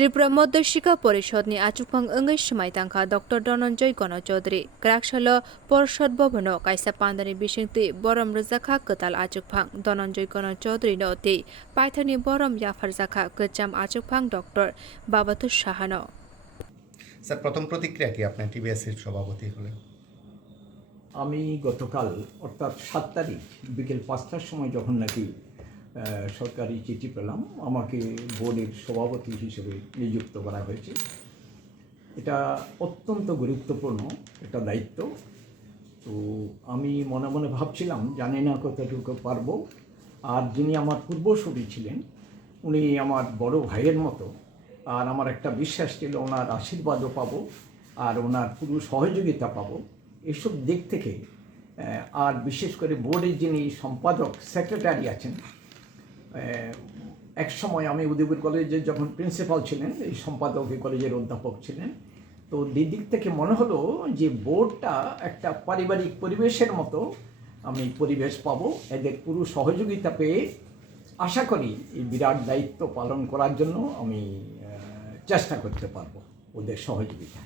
त्रिपुरा मध्य शिक्षा परिषदनि आचुकफां अंगै समायतांखा डॉक्टर धनंजय चौधरी ग्राकशाल परिषद भवनो कायसा पान्दानि बिसिंति बरम रजाखा कताल आचुकफां धनंजय चौधरी नोति पाइथानि बरम याफार जाखा Gajam आचुकफां doctor बाबातु साहानो sir প্রথম প্রতিক্রিয়া কি আপনি টিবিএসসির সভাপতি হলেন? আমি গতকাল অর্থাৎ 7 তারিখ বিকেল 5টার সময় যখন নাকি সরকারি চিঠি পেলাম আমাকে বোর্ডের সভাপতি হিসেবে নিযুক্ত করা হয়েছে। এটা অত্যন্ত গুরুত্বপূর্ণ একটা দায়িত্ব। তো আমি মনে মনে ভাবছিলাম জানি না কতটুকু পারবো। আর যিনি আমার পূর্বসূরি ছিলেন উনি আমার বড় ভাইয়ের মতো, আর আমার একটা বিশ্বাস ছিল ওনার আশীর্বাদও পাবো আর ওনার পুরো সহযোগিতা পাবো। এসব দিক থেকে আর বিশেষ করে বোর্ডের যিনি সম্পাদক সেক্রেটারি আছেন, এক সময় আমি উদয়পুর কলেজে যখন প্রিন্সিপাল ছিলেন এই সম্পাদক এই কলেজের অধ্যাপক ছিলেন। তো দিক থেকে মনে হলো যে বোর্ডটা একটা পারিবারিক পরিবেশের মতো আমি পরিবেশ পাবো। এদের পুরো সহযোগিতা পেয়ে আশা করি এই বিরাট দায়িত্ব পালন করার জন্য আমি চেষ্টা করতে পারবো ওদের সহযোগিতা।